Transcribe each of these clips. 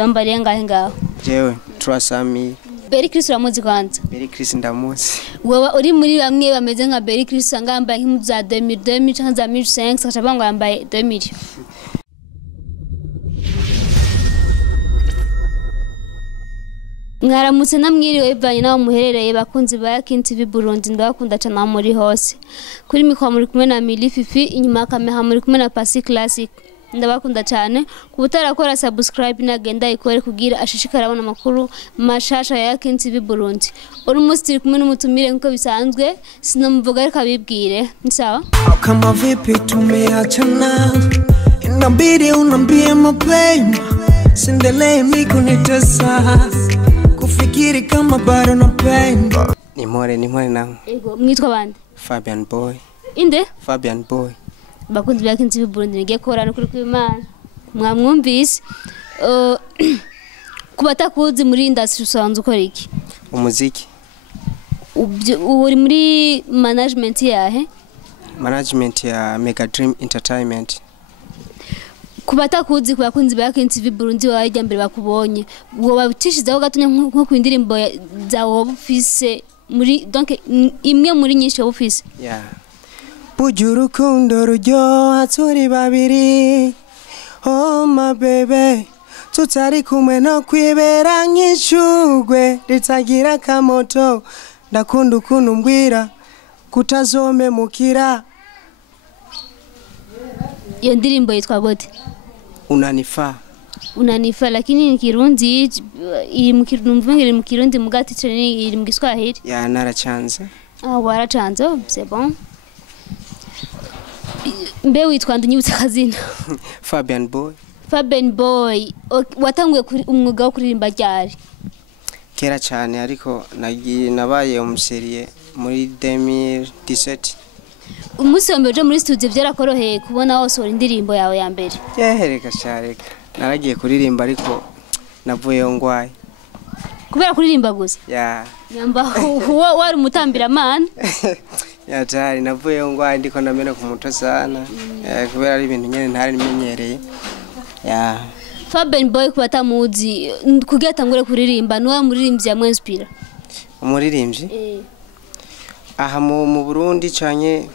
Yambariye ngahe ngaho? Jewe turasami. Beri Chris uramuzi kwanza? Beri Chris ndamuzi. Wowe uri muri bamwe bameze nka Beri Chris ngambaye nk'impuzu za 2000 cyangwa za 1500 akabanga yambaye 2000. Mwaramutse namwiriwe bivanye naho muherereye bakunzi ba TV Burundi ndabakunda cyane muri hose. Kuri mikwa muri kumwe na Mili Fifi inyuma kamera muri kumwe na Pasi Classic. Ndabakunda cyane kubutarakora subscribe nagenda ikore kugira ashishikara abona makuru mashasha ya TV Burundi. Uri musti kumwe n'umutumire nko bisanzwe sinamuvuga ariko abibwire. Sawa? Kama vipi tumeachana inabidi unambie mapema sindelee miko nitesa kufikiri kama bado napenda Ni more nawe. Ego mwitwa bande? Fabian boy. Inde? Fabian boy. Bakunzi ba TV Burundi ngiye korana kuri kw'Imana. Mwamwumvise kubatakuzi muri industry usanzwe ukora iki? Umuziki. Uri muri management yahe? Management ya Mega Dream Entertainment. Kubatakuzi kubakunzi ba TV Burundi wajya mbere bakubonye. Ngo babucishizaho gatonye nko ku indirimbo za wofise muri donc imwe muri nyinshi wofise. Yeah. Bujurukundo rujyo turi babiri. Oh my baby. Tutari kumwe no kwibera nk'ishugwe ritagira kamoto. Ndakunda ukuntu mbwira kutazome mukira. Iyo ndirimbo yitwa gute? Unanifaa lakini ni Kirundi iri mu Kirundi mugati cyane iri mu Giswahili. Ya narachanze. Warachanze, c'est bon. Mbe witwa ndunyibutsa kazina? Fabian boy. Fabian boy. Watanguye umwuga wo kuririmba ryari? Kera cyane ariko nabaye umuseriye muri 2017. Umunsi wambeje muri studio byarakoroheye kubona wose uri indirimbo yawe ya mbere. Reka cyareka. Naragiye kuririmba ariko navuye ngwaye. Kubera kuririmba gusa? Ya. Nyamba wari umutambira man. Ya tari navuye ngwaye ndiko ndamena ku muto sana. Kubera ari ibintu nyene ntari nimenyereye. Ya. Fabian boy kubatamuzi kugira tangure kuririmba no muririmbyi ya mwenspira. Umuririmbyi? Aha mu Burundi cyanye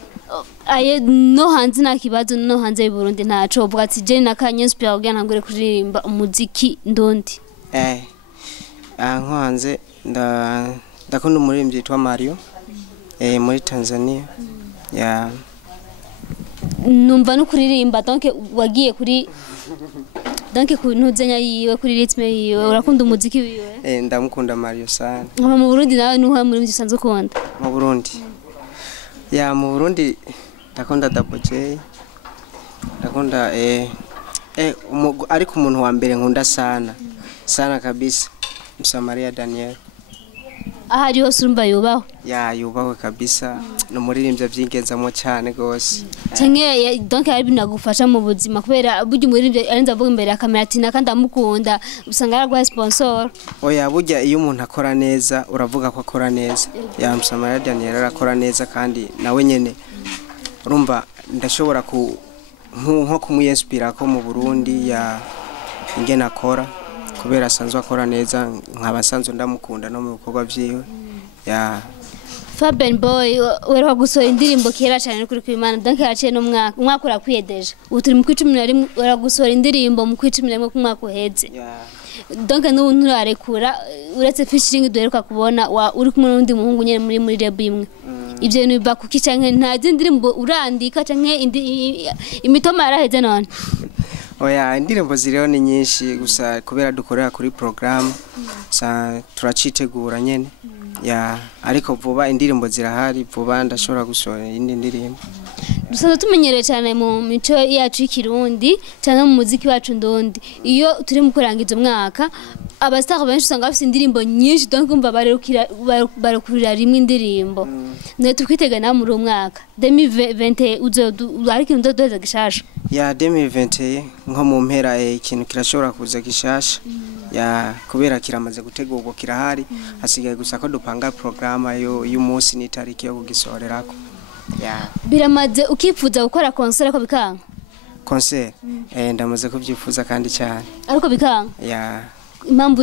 aye no hanze na kibazo no hanze y'u Burundi ntaco ubwo ati je nakanyespira kugira ntangure kuririmba umuziki ndondi. Nko hanze ndakunda umuririmbyi witwa Mario muri Tanzania. Ya. Numva no kuririmba donc wagiye kuri donc kunuzenya yiwe kuri ritme yiwe urakunda umuziki wiwe? Ndamukunda Mario sana. Mu Burundi nawe nuha muri bisanzwe ukunda? Mu Burundi. Ya mu Burundi ndakunda Double J. Ndakunda ariko umuntu wa mbere nkunda sana kabisa Musani Daniel. Ahari hose urumva yubaho? Ya yubaho kabisa no muririmbye byingenzamo cyane gose. Cyane donc ari binagufasha mu buzima kubera buryo umuririmbye arinza avuga imbere ya kamera ati nakanda mukunda usanga yaragwa sponsor. Oya burya iyo umuntu akora neza uravuga ko akora neza. Ya Musani Daniel arakora neza kandi nawe nyene urumva ndashobora nko kumuyinspira ko mu Burundi ya ingena akora kubera asanzwe akora neza nkabasanzwe ndamukunda no mu bikorwa byiwe. Ya Fabian boy wera gusohora indirimbo kera cyane kuri kw'Imana donc yaciye no umwaka urakwiyedeje uturi mu 11 wera gusohora indirimbo mu 11 ku mwaka uheze. Donc n'ubu nturarekura uretse featuring duheruka kubona uri kumwe n'undi muhungu nyene muri rap imwe. Ibyo bintu biba kuki canke nta ndirimbo urandika canke imitoma yaraheze none? Oya indirimbo ziriho ni nyinshi gusa kubera dukorera kuri program turacitegura nyene. Ya ariko vuba indirimbo zirahari vuba ndashobora gusohora indi ndirimbo. Dusanzwe tumenyereye cyane mu mico yacu y'Ikirundi cyane mu muziki wacu ndondi. Iyo turi mu kurangiza umwaka abastar benshi usanga bafite indirimbo nyinshi donc umva barekurira rimwe indirimbo. Ne tukwitegana muri umwaka 2020 ariko ndodoza gishasha. Ya 2020 nko mu mpera ikintu kirashobora kuza gishasha. Ya kubera kiramaze gutegurwa kirahari hasigaye gusa ko dupanga programa y'umunsi n'itariki yo kugisorerako. Ya biramaze ukipfuza gukora concert ko bikanga? concert ndamaze kubyifuza kandi cyane ariko bikanga ya impamvu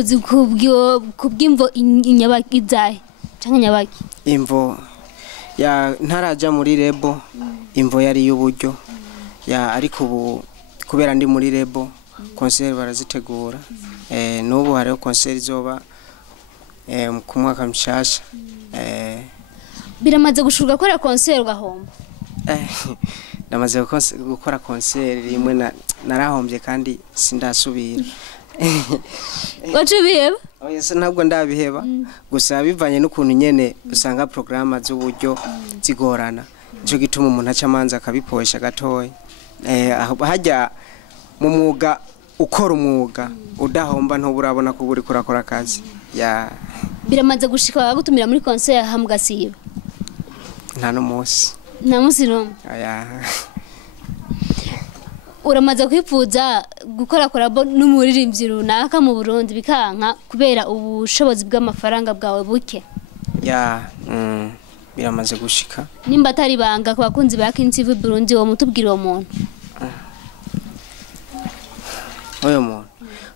kubw'imvo inyabaki zahe canke nyabaki imvo ya ntaraja muri lebo imvo yari y'uburyo ya ariko ubu kubera ndi muri lebo concert barazitegura n'ubu hariho concert izoba ku mwaka mshasha biramaze gushurwa kora concert ugahomba ndamaze gukora concert rimwe narahombye kandi sindasubira wacubiheba oya ntabwo ndabiheba gusa bivanye n'ukuntu nyene usanga programa z'uburyo zigorana cyo gituma umuntu acamanza akabiposha gatoya hajya mu mwuga ukora umwuga udahomba ntuburabona ko buri kurakora akazi ya biramaze gushika bagutumira muri concert ya hamugasiba nta munsi no aya uramaze kwifuza gukora korabo n'umuririmbyi runaka mu Burundi bikanka kubera ubushobozi bw'amafaranga bwawe buke ya biramaze gushika nimba atari banga ku bakunzi ba Kinsivu Burundi wo mutubwira uwo muntu oyo muntu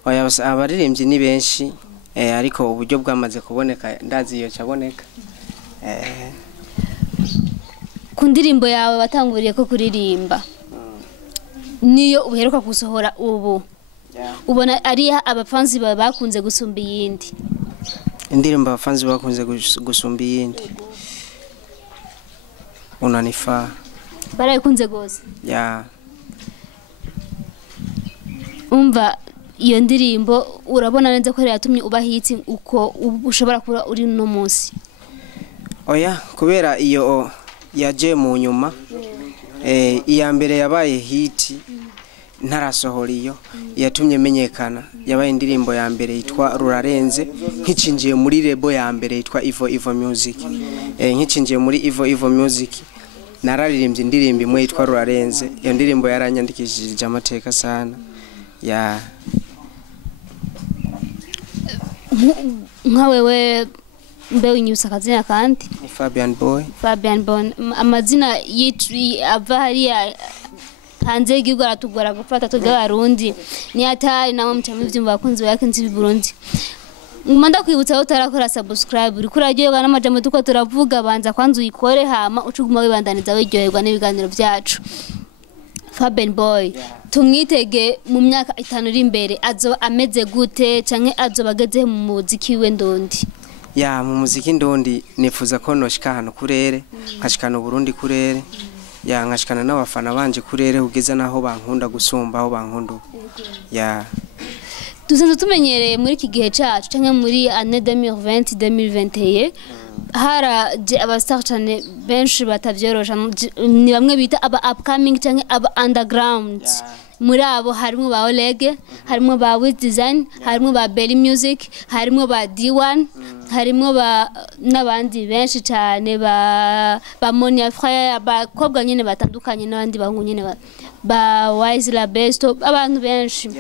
oya abaririmbyi ni benshi ariko uburyo bwamaze kuboneka ndazi iyo cyaboneka ku ndirimbo yawe watanguriye ko kuririmba niyo uheruka gusohora ubu ubona ari abafanzi bakunze gusumba iyindi indirimbo abafanzi bakunze gusumba iyindi unanifa barayikunze gose ya umva iyo ndirimbo urabona neza ko yatumye ubahitsi uko ushobora kuba uri no munsi oya kubera iyo yaje mu nyuma iya mbere yabaye hiti ntarasohora iyo yatumye menyekana yabaye indirimbo ya mbere yitwa Rurarenze nkicinjiye muri lebo ya mbere yitwa Ivo Music nkicinjiye muri Ivo Music nararirimbye indirimbo imwe yitwa Rurarenze iyo ndirimbo yaranyandikishije amateka sana ya nka wewe mbe unyusa kazina kandi Fabian Boy amazina yitri ava hariya hanze y'igihugu aratugora gufata tugabarundi ni atari nawo mutama ivyumva bakunzi ba Kinsivu Burundi ngumanda kwibutsa aho tarakora subscribe uri kuraryoherwa n'amajambo tuko turavuga banza kwanza uyikore hama ucuguma wibandaniza wiryoherwa n'ibiganiro byacu Fabian Boy tumwitege mu myaka 5 iri imbere azoba ameze gute canke azoba ageze mu muziki we ndondi ya mu muziki ndondi nifuza ko noshika hano kurere nkashikana Burundi kurere ya nkashikana n'abafana banje kurere ugeze naho bankunda gusumba aho bankunda ya tusanzwe tumenyereye muri iki gihe cyacu canke muri année 2020-2021 haraje abastar cyane benshi batavyorosha ni bamwe bita aba upcoming canke aba underground muri abo harimo ba Olege harimo ba With Design harimo ba Belly Music harimo ba D1 harimo ba nabandi benshi cyane ba Monia Frère abakobwa nyene batandukanye n'abandi bahungu nyene ba Wise la Best abantu benshi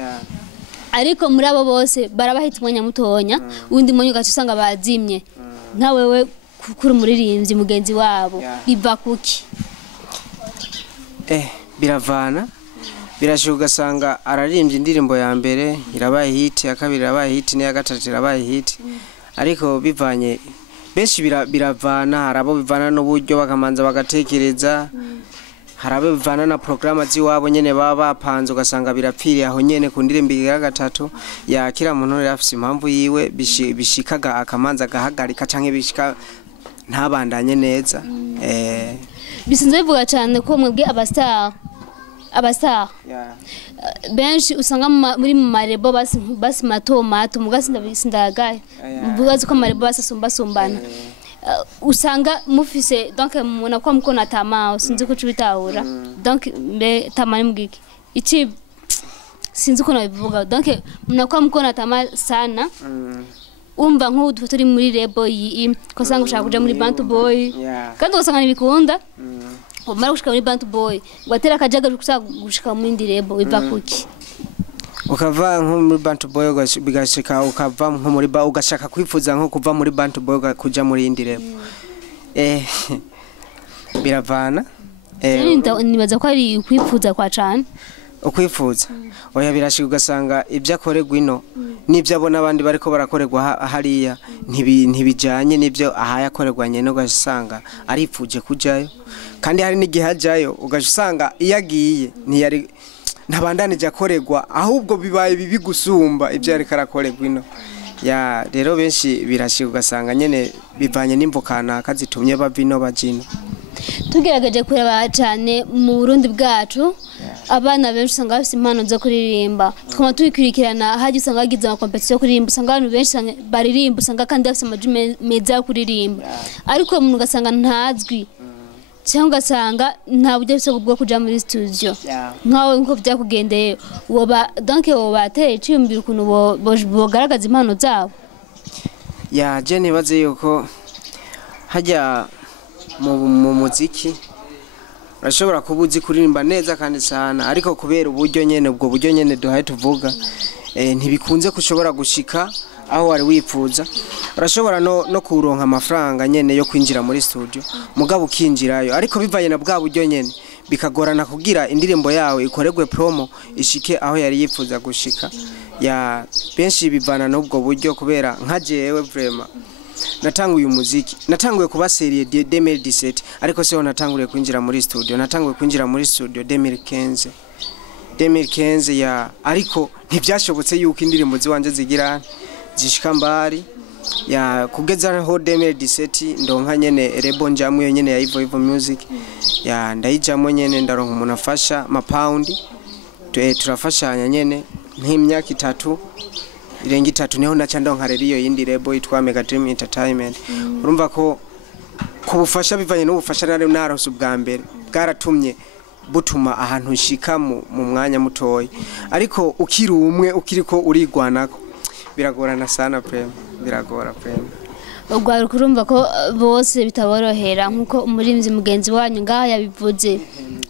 ariko muri abo bose barabahita umwanya mutonya undi mwanya ugasanga bazimye nka wewe kuri umuririmbyi mugenzi wabo biva kuki biravana birashuka sanga ararimbye indirimbo ya mbere irabaye hit ya kabiri irabaye hit n'iya gatatu irabaye hit ariko bivanye benshi biravana harabo bivana n'uburyo bakamanza bagatekereza harabe bivana na programa ziwabo nyene baba bapanze ugasanga birapfiriye aho nyene ku ndirimbo ya gatatu ya kira muntu yafise impamvu yiwe bishikaga akamanza gahagarika canke bishika ntabandanye neza bisinze bivuga cyane ko mwebwe abastar benshi usanga muri mu marebo basi mato mugasinda bisindagaye mvugaze ko marebo basasumbasumbana usanga mufise donc muna kwa mukona tama sinzi ko cubitahura donc mbe tamani mugiki iki sinzi ko nabivuga donc muna kwa mukona tama sana umva nk'ubu turi muri lebo yi ko sanga ushaka kuja muri Bantu Boy kandi usanga nibikunda umara gushika muri Bantu Boy watera kajaga gushika muri ndirebo biva kuki ukava nko muri Bantu Boy bigashika ukava nko muri ba ugashaka kwifuza nko kuva muri Bantu Boy kuja muri indirebo biravana nibaza ko ari kwifuza kwa cyane ukwifuza oya birashika ugasanga ibyo akorerwa ino n'ibyo abona abandi bariko barakorerwa hariya ntibijanye n'ibyo ahaye akorerwa nyene ugasanga aripfuje kujayo kandi hari n'igihe ajayo ugasanga iyo agiye ntiyari ntabandanije akorerwa ahubwo bibaye bibi gusumba ibyo yari karakorerwa ino ya rero benshi birashika ugasanga nyene bivanye n'imvukana kazitumye bavino bajino tugerageje kureba cyane mu Burundi bwacu abana benshi usanga bafite impano zo kuririmba twama tubikurikirana haje usanga bagize ama competition yo kuririmba usanga abantu benshi baririmba usanga kandi bafite amajwi meza yo kuririmba ariko umuntu ugasanga ntazwi cyangwa ugasanga nta buryo bwo kuja muri studio nkawe nko byakugendeye donc bateye cyumbira ukuntu bogaragaza impano zabo ya je nibaze yuko hajya mu muziki urashobora kuba uzi kuririmba neza kandi sana ariko kubera uburyo nyene ubwo buryo nyene duhaye tuvuga ntibikunze kushobora gushika aho wari wipfuza urashobora no kuronka amafaranga nyene yo kwinjira muri studio mugabo ukinjirayo ariko bivaye na bwa buryo nyene bikagorana kugira indirimbo yawe ikorerwe promo ishike aho yari yipfuza gushika ya benshi bivana n'ubwo buryo kubera nka jewe vraiment natanguye umuziki natanguye kuba serie 2017 ariko seho natanguriye kwinjira muri studio natanguye kwinjira muri studio 2015 ya ariko ntibyashobotse yuko indirimbo ziwanje zigira zishika mbari ya kugeza ho 2017 ndonka nyene rebo njamwe nyene ya Ivo Music ya ndayijamo nyene ndaronka umuntu afasha mapaundi turafashanya nyene nk'imyaka 3 irenga 3 niho naca ndonka rero iyo yindi rebo yitwa Mega Dream Entertainment urumva ko kubufasha bivanye n'ubufasha nari narose ubwa mbere bwaratumye butuma ahantu nshika mu mwanya mutoyi ariko ukiri umwe ukiriko urigwanako biragorana sana prema biragora prema ubwo kurumva ko bose bitaborohera nkuko umurimvyi mugenzi wanyu ngaha yabivuze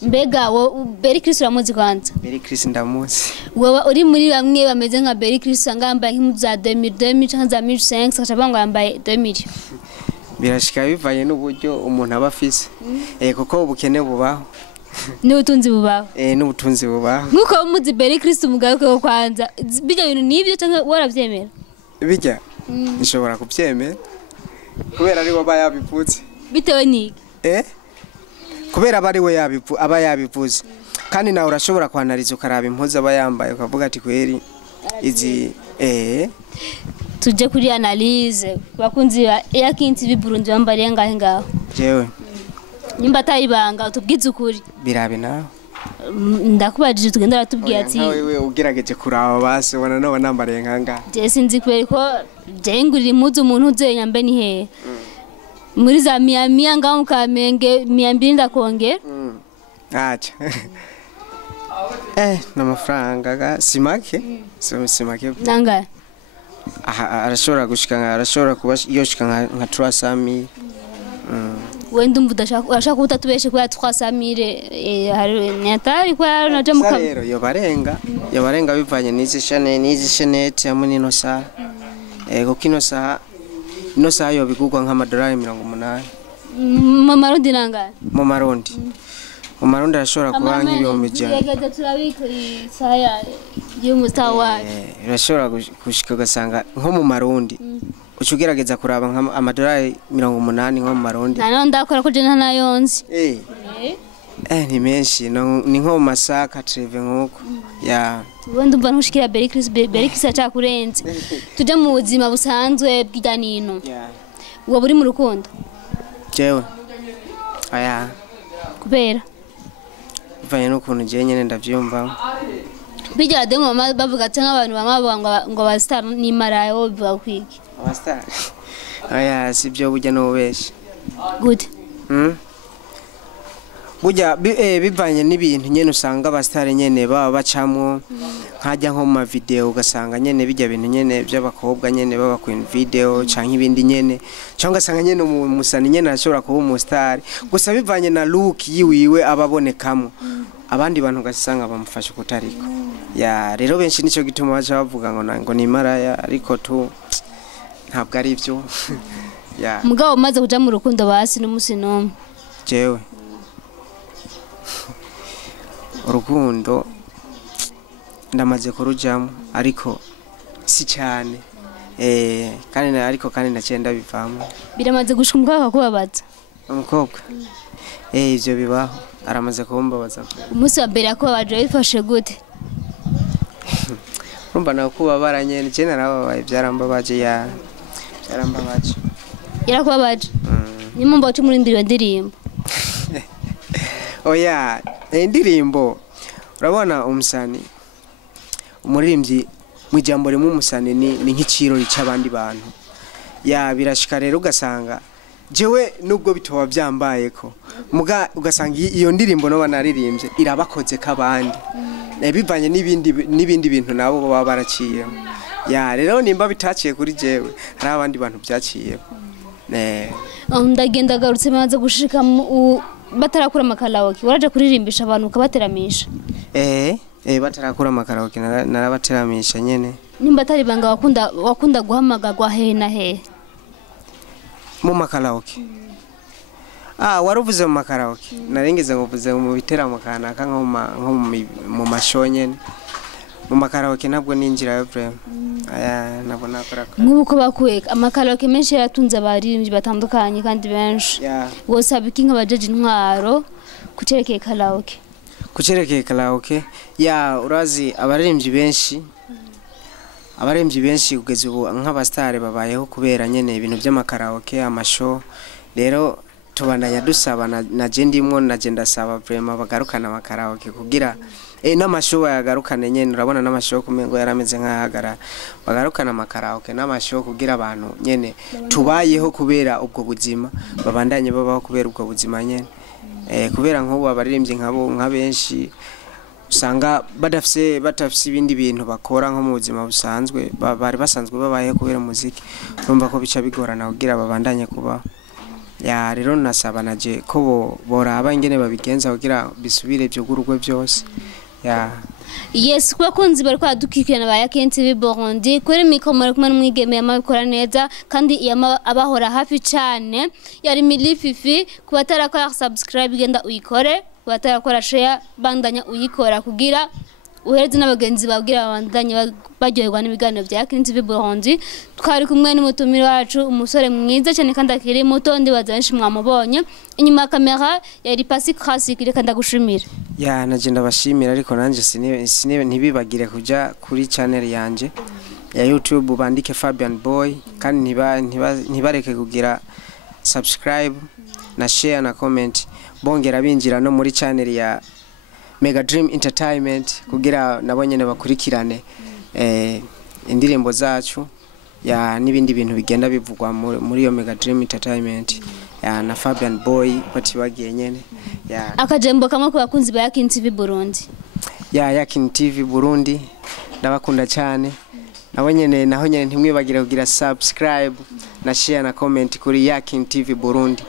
mbega wo Berry Chris uramuzi kwanza Berry Chris ndamuzi wowe uri muri bamwe bameze nka Berry Chris ngambaye nk'impuzu za 2000 cyangwa za 1500 akacabanga yambaye 2000 birashika bivanye n'uburyo umuntu aba afise kuko ubukene bubaho n'ubutunzi bubaho n'ubutunzi bubaho nkuko umuzi Berry Chris umugaruke ko kwanza bijya bintu nibyo cyangwa waravyemera bijya nishobora kubyemera kubera ari baba yabivutse bitewe niki kubera abari we aba yabivuze kandi nawe urashobora kwanariza ukaraba impuzu aba yambaye ukavuga ati kweri izi tuje kuri analyse bakunzi ya TV Burundi bambariye ngahe ngaho jewe nimba atayibanga utubwize ukuri birabe nawe ndakubajije tugenda ratubwiye ati wewe ugerageje kuraba base wana no nambariye nkanga je sinzi kweri ko je ngurira impuzu umuntu uzenya mbe ni he muri za Miami ngaho mukamenge 200 ndakongera acha n'amafaranga ga simake simake nanga arashobora gushika arashobora kuba yoshika nka 300,000 wenda umva urashaka kutatubeshe kwa 300,000 hari nyatari kwa naje muka rero yobarenga bivanye n'izi shenete hamwe n'ino saha kuko ino saha yo bigurwa nk'amadolari 80 mu marundi nanga mu marundi arashobora kuba nk'ibihumbi ijana yegeze turabika isaha y'umustawa irashobora gushika ugasanga nko mu marundi ucugerageza kuraba amadolari 80 nko mu marundi nano ndakora ko je ntanayonzi ni menshi ni nko mu masaka treve nkuko ya wenda umva ntushikira Berry Chris acakurenze tuje mu buzima busanzwe bw'ijyanino uwo buri mu rukundo jewe aya kubera bivanye n'ukuntu je nyene ndavyumva bijya demo bavuga cyangwa abantu bamwe ngo ba star ni marayo bivuga kwiki abastar aya sibyo burya no beshi good burya bivanye n'ibintu nyene usanga abastar nyene baba bacamwo nkajya nko mu video ugasanga nyene bijya bintu nyene by'abakobwa nyene baba ku video canke ibindi nyene cyangwa asanga nyene Musani nyene ashobora kuba umustar gusa bivanye na look yiwiwe ababonekamo abandi bantu gasanga bamufasha kutariko ya rero benshi nico gituma baje bavuga ngo ni maraya ariko tu ntabwo ari byo ya mugabo maze kuja mu rukundo basi n'umusinomwe jewe urukundo ndamaze kurujamo ariko si cyane kandi kandi nacenda bivamo biramaze gushika umukobwa kubabaza umukobwa ivyo bibaho aramaze kumbabaza umunsi wa mbere yakubabaje wifashe gute urumva nawe kubabara nyene je narababaye byarambabaje yarakubabaje nimumba uti muri ndiriwe ndirimbo oya indirimbo urabona umusani umuririmbyi mu ijambo rimwe umusani ni nk'ikirori cy'abandi bantu birashika rero ugasanga jewe nubwo bitoba byambaye ko muga ugasanga iyo ndirimbo no banaririmbye irabakoze kabandi bivanye n'ibindi bintu nabo baba baraciye rero nimba bitaciye kuri jewe hari abandi bantu byaciye ndagenda garutse maze gushika batarakura amakaraoke waraje kuririmbisha abantu ukabateramisha batarakura amakaraoke narabateramisha nyene nimba atari banga wakunda guhamagagwa hehe na hehe mu makaraoke waruvuze mu makaraoke narengeze nguvuze mu biteramo kanaka nko mu mashow nyene mu makaraoke ntabwo ninjira vraiment nabwo nakora nk'uko bakweka amakaraoke menshi yaratunze abaririmbyi batandukanye kandi benshi wose abiki nk'abajeje intwaro kucerekeye karaoke urazi abaririmbyi benshi kugeza ubu nk'abastare babayeho kubera nyene ibintu by'amakaraoke amashow rero tubandanya dusaba na je ndimwo naje ndasaba vraiment bagarukana amakaraoke kugira n'amashow yagarukane nyene urabona n'amashow kumengo yarameze nk'ahagara bagarukana amakaraoke n'amashow kugira abantu nyene tubayeho kubera ubwo buzima babandanye babaho kubera ubwo buzima nyene kubera nk'ubu abaririmbyi nka benshi usanga batafise ibindi bintu bakora nko mu buzima busanzwe bari basanzwe babayeho kubera umuziki urumva ko bica bigorana kugira babandanye kubaho rero nasaba naje ko boraba ingene babigenza kugira bisubire byo gurugwe byose yes kwakunzi bari kwadukikirana ba yahevye Burundi kuri mikomora kumwe n'umwigeme yamabikora neza kandi abahora hafi cyane yari milififi kubatarakora subscribe genda uyikore kubatarakora share bandanya uyikora kugira uhereze n'abagenzi babwira abandanye baryoherwa n'ibiganiro bya yahevye Burundi twari kumwe n'umutumire wacu umusore mwiza cyane kandi akiri muto ndibaza benshi mwamubonye inyuma ya kamera yari pasi classic reka ndagushimira naje ndabashimira ariko nanje ntibibagire kuja kuri channel yanje ya YouTube bandike Fabian Boy kandi ntibareke kugira subscribe na share na comment bongera binjira no muri channel ya Mega Dream Entertainment kugira nabonyene bakurikirane indirimbo zacu n'ibindi bintu bigenda bivugwa muri yo Mega Dream Entertainment na Fabian Boy batibagiye nyene akajembo kamwe ku bakunzi ba yahevye Burundi yahevye Burundi ndabakunda cyane naho nyene ntimwibagire kugira subscribe na share na comment kuri yahevye Burundi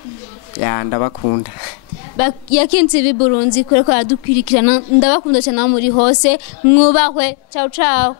ndabakunda yahevye Burundi kure ko adukwirikirana ndabakunda cyane muri hose mwubahwe ciao